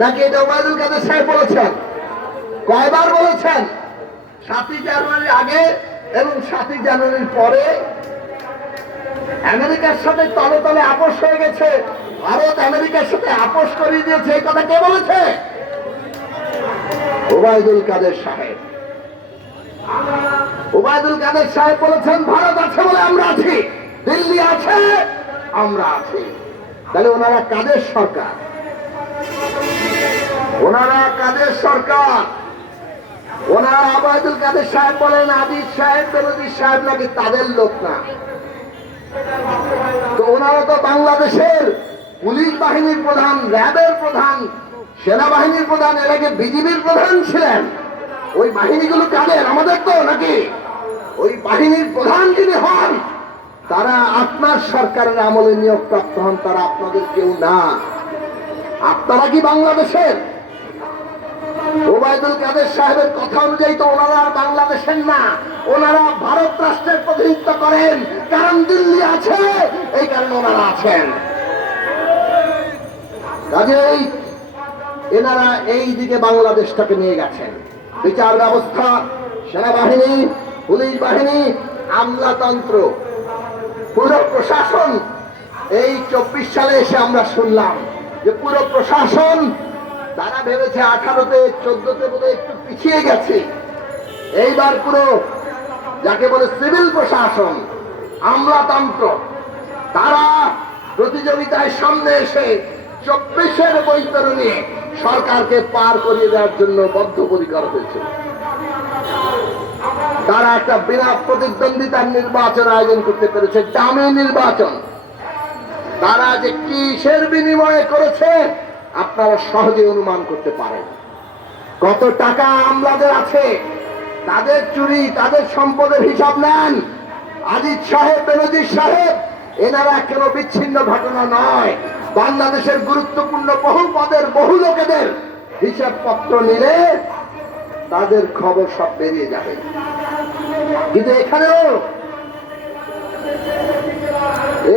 নাকি এটা ওবায়দুল কাদের সাহেব বলেছেন? কয়বার বলেছেন? 7ই জানুয়ারির আগে এবং 7ই জানুয়ারির পরে আমেরিকার সাথে তলে তলে আপোষ হয়ে গেছে, ভারত আমেরিকার সাথে আপোষ করিয়ে দিয়েছে। এই কথা কে বলেছে? ওবায়দুল কাদের সাহেব। ওবায়দুল কাদের সাহেব বলেছেন ভারত আছে বলে আমরা আছি, দিল্লি আছে আমরা আছি। তাহলে ওনারা কাদের সরকার? ওনারা কাদের সরকার? ওনারা ওবায়দুল কাদের সাহেব বলেন আজিজ সাহেব বেনজির সাহেব নাকি তাদের লোক না? তো ওনারা তো বাংলাদেশের পুলিশ বাহিনীর প্রধান, র্যাবের প্রধান, সেনাবাহিনীর প্রধান, এর আগে বিজিবির প্রধান ছিলেন। ওই বাহিনীগুলো কাদের? আমাদের তো নাকি? ওই বাহিনীর প্রধান যিনি হন তারা আপনার সরকারের আমলে নিয়োগপ্রাপ্ত হন, তারা আপনাদের কেউ না। আপনারা কি বাংলাদেশের? ওবায়দুল কাদের সাহেবের কথা অনুযায়ী তো ওনারা বাংলাদেশের না, ওনারা ভারত রাষ্ট্রের প্রতিনিধিত্ব করেন। কারণ দিল্লি আছে, এই কারণে ওনারা আছেন। কাজেই এনারা এই দিকে বাংলাদেশটাকে নিয়ে গেছেন। বিচার ব্যবস্থা, সেনাবাহিনী, পুলিশ বাহিনী, আমলাতন্ত্র, পুরো প্রশাসন। এই 24 সালে এসে আমরা শুনলাম যে পুরো প্রশাসন, তারা ভেবেছে 18তে 14তে বোধহয় একটু পিছিয়ে গেছে, এইবার পুরো যাকে বলে সিভিল প্রশাসন, আমলাতন্ত্র, তারা প্রতিযোগিতায় সামনে এসে 24-এর বৈতরণী সরকারকে পার করিয়ে দেওয়ার জন্য বদ্ধপরিকর হয়েছে। তারা একটা বিনা প্রতিদ্বন্দ্বিতার নির্বাচন আয়োজন করতে পেরেছে, দামি নির্বাচন। তারা যে কিসের বিনিময়ে করেছে আপনারা সহজে অনুমান করতে পারেন। কত টাকা আমলাদের আছে, তাদের চুরি, তাদের সম্পদের হিসাব নেন। আজিজ সাহেব, বেনজির সাহেব, এনারা কেন বিচ্ছিন্ন ঘটনা নয়। বাংলাদেশের গুরুত্বপূর্ণ বহু পদের বহু লোকেদের হিসাবপত্র নিলে তাদের খবর সব বেরিয়ে যাবে। কিন্তু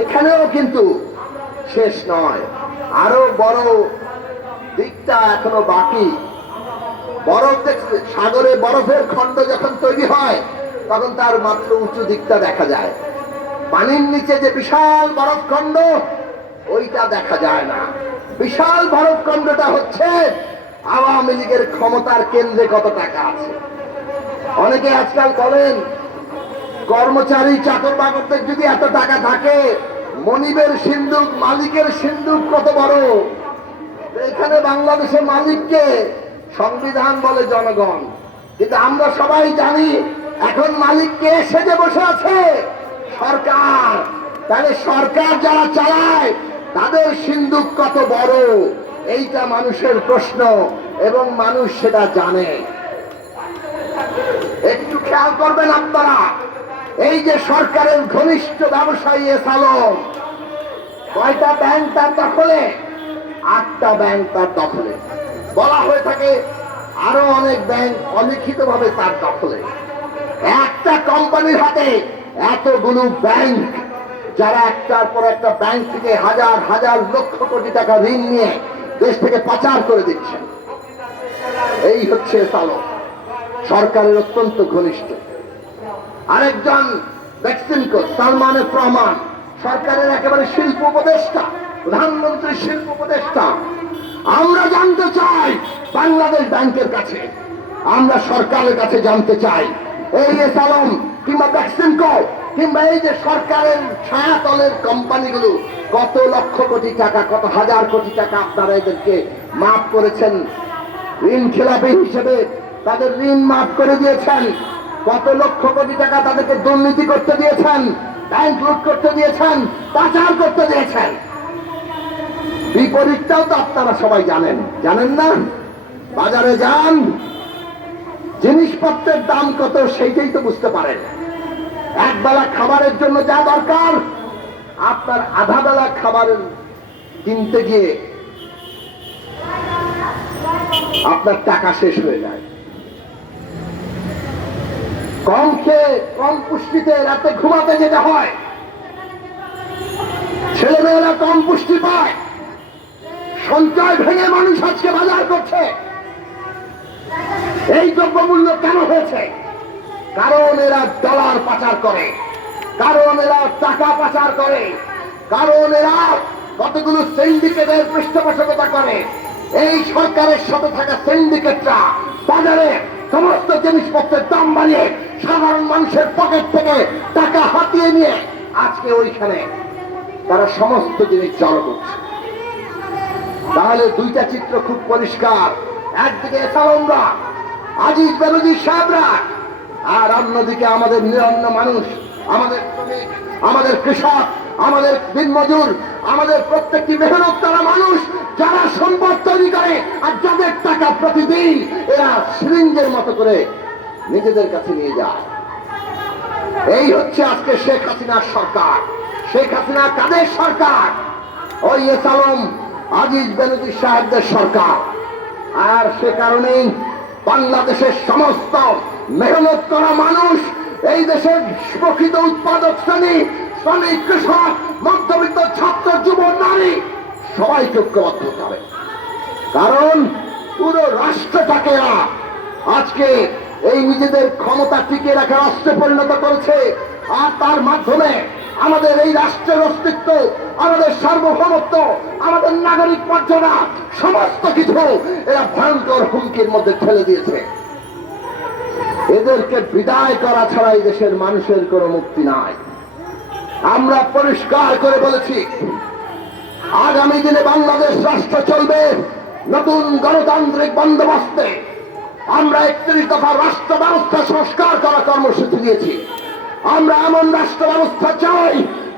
এখানেও কিন্তু শেষ নয়, আরো বড় দিকটা এখনো বাকি। বরফ সাগরে বরফের খন্ড যখন তৈরি হয় তখন তার মাত্র উঁচু দিকটা দেখা যায়, পানির নিচে যে বিশাল বরফ খন্ড ওইটা দেখা যায় না। বিশাল বরফ খন্ডটা হচ্ছে আওয়ামী লীগের ক্ষমতার কেন্দ্রে কত টাকা আছে। অনেকে আজকাল বলেন কর্মচারী চাকর বাকরদের যদি এত টাকা থাকে, মনিবের সিন্ধুক, মালিকের সিন্ধুক কত বড়। এখানে বাংলাদেশের মালিককে সংবিধান বলে জনগণ, কিন্তু আমরা সবাই জানি এখন মালিককে সেজে বসে আছে সরকার। তাহলে সরকার যারা চালায় তাদের সিন্ধুক কত বড়, এইটা মানুষের প্রশ্ন এবং মানুষ সেটা জানে। একটু খেয়াল করবেন আপনারা, এই যে সরকারের ঘনিষ্ঠ ব্যবসায়ী এস আলম, কয়টা ব্যাংক তার দখলে? 8টা ব্যাংক তার দখলে। বলা হয়ে থাকে আরো অনেক ব্যাংক অলিখিত ভাবে তার দখলে। একটা কোম্পানির হাতে এতগুলো ব্যাংক, যারা একটার পর একটা ব্যাংক থেকে হাজার হাজার লক্ষ কোটি টাকা ঋণ নিয়ে দেশ থেকে পাচার করে দিচ্ছেন। এই হচ্ছে সালক, সরকারের অত্যন্ত ঘনিষ্ঠ। আরেকজন বেক্সিমকো, সালমানের প্রমাণ, সরকারের একেবারে শিল্প উপদেষ্টা, প্রধানমন্ত্রীর শিল্প উপদেষ্টা। আমরা জানতে চাই বাংলাদেশ ব্যাংকের কাছে, আমরা সরকারের কাছে জানতে চাই এই এস আলম কিংবা বেক্সিমকো কিংবা এই যে সরকারের ছায়াতলের কোম্পানিগুলো কত লক্ষ কোটি টাকা, কত হাজার কোটি টাকা আপনারা এদেরকে মাফ করেছেন, ঋণ খেলাপি হিসেবে তাদের ঋণ মাফ করে দিয়েছেন। কত লক্ষ কোটি টাকা তাদেরকে দুর্নীতি করতে দিয়েছেন, ব্যাংক লুট করতে দিয়েছেন, পাচার করতে দিয়েছেন। বিপরীতটাও তো আপনারা সবাই জানেন, জানেন না? বাজারে যান, জিনিসপত্রের দাম কত সেইটাই তো বুঝতে পারেন। একবেলা খাবারের জন্য যা দরকার, আপনার আধা বেলা খাবারের কিনতে গিয়ে আপনার টাকা শেষ হয়ে যায়। কম খেয়ে কম পুষ্টিতে রাতে ঘুমাতে যেতে হয়, ছেলেমেয়েরা কম পুষ্টি পায়, সঞ্চয় ভেঙে মানুষ আজকে বাজার করছে। এই দ্রব্যমূল্য কেন হয়েছে? কারণ এরা ডলার পাচার করে, কারণ এরা টাকা পাচার করে, কারণ এরা কতগুলো সিন্ডিকেটের পৃষ্ঠপোষকতা করে। এই সরকারের সাথে থাকা সিন্ডিকেটরা বাজারে সমস্ত জিনিসপত্রের দাম বাড়িয়ে সাধারণ মানুষের পকেট থেকে টাকা হাতিয়ে নিয়ে আজকে ওইখানে তারা সমস্ত জিনিস জড়ো করছে। তাহলে দুইটা চিত্র খুব পরিষ্কার, একদিকে এসালমরা, আজিজ বেনজির সাহেবরা, আর অন্যদিকে আমাদের নিরন্ন মানুষ, আমাদের শ্রমিক, আমাদের কৃষক, আমাদের দিনমজুর, আমাদের প্রত্যেকটি মেহনত তারা মানুষ যারা সম্পদ তৈরি করে আর যাদের টাকা প্রতিদিন এরা সিরিঞ্জের মতো করে নিজেদের কাছে নিয়ে যায়। এই হচ্ছে আজকে শেখ হাসিনার সরকার। শেখ হাসিনা কাদের সরকার? ওই এসালম আজিজ বেনজির সাহেবদের সরকার। আর সে কারণেই বাংলাদেশের সমস্ত মেহনত করা মানুষ, এই দেশের প্রকৃত উৎপাদক শ্রেণী, শ্রমিক, কৃষক, মধ্যবিত্ত, ছাত্র, যুব, নারী সবাইকে ঐক্যবদ্ধ হতে হবে। কারণ পুরো রাষ্ট্রটাকে আজকে এই নিজেদের ক্ষমতা টিকে রাখার অস্ত্রে পরিণত করেছে। আর তার মাধ্যমে আমাদের এই রাষ্ট্রের অস্তিত্ব, আমাদের সার্বভৌমত্ব, আমাদের নাগরিক মর্যাদা সমস্ত কিছু এরা ভয়ঙ্কর হুমকির মধ্যে ঠেলে দিয়েছে। এদেরকে বিদায় করা ছাড়া এই দেশের মানুষের কোনো মুক্তি নাই। আমরা পরিষ্কার করে বলেছি, আগামী দিনে বাংলাদেশ রাষ্ট্র চলবে নতুন গণতান্ত্রিক বন্দোবস্তে। আমরা 31 দফা রাষ্ট্র ব্যবস্থা সংস্কার করা কর্মসূচি দিয়েছি। আমরা এমন রাষ্ট্র ব্যবস্থা চাই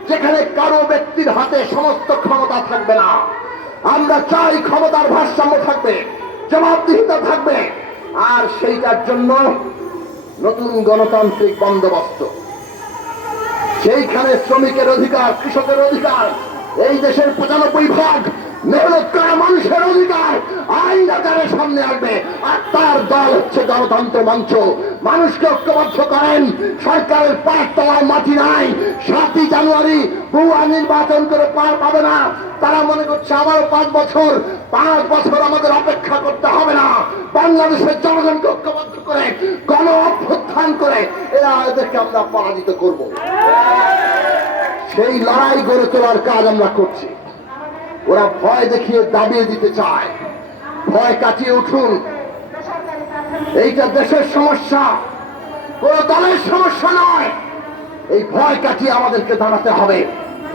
যেখানে কারো ব্যক্তির হাতে সমস্ত ক্ষমতা থাকবে না। আমরা চাই ক্ষমতার ভারসাম্য থাকবে, জবাবদিহিতা থাকবে। আর সেইটার জন্য নতুন গণতান্ত্রিক বন্দোবস্ত, সেইখানে শ্রমিকের অধিকার, কৃষকের অধিকার, এই দেশের 95% মেহনত করা মানুষের অধিকার আইন আকারে সামনে আসবে। আর তার দল হচ্ছে গণতন্ত্র মঞ্চ। মানুষকে ঐক্যবদ্ধ করেন। সরকারের পাঁচ তলায় মাটি নাই। 7ই জানুয়ারি ভুয়া নির্বাচন করে পার পাবে না। তারা মনে করছে আবারও 5 বছর, 5 বছর আমাদের অপেক্ষা করতে হবে না। বাংলাদেশের জনগণকে ঐক্যবদ্ধ করে গণ অভ্যুত্থান করে এদেরকে আমরা পরাজিত করব। সেই লড়াই গড়ে তোলার কাজ আমরা করছি। ওরা ভয় দেখিয়ে দাবিয়ে দিতে চায়। ভয় কাটিয়ে উঠুন। এইটা দেশের সমস্যা, কোন দলের সমস্যা নয়। এই ভয় কাটিয়ে আমাদেরকে দাঁড়াতে হবে।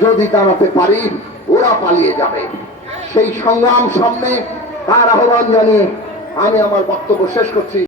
যদি দাঁড়াতে পারি, ওরা পালিয়ে যাবে। সেই সংগ্রাম সামনে তার আহ্বান জানিয়ে আমি আমার বক্তব্য শেষ করছি।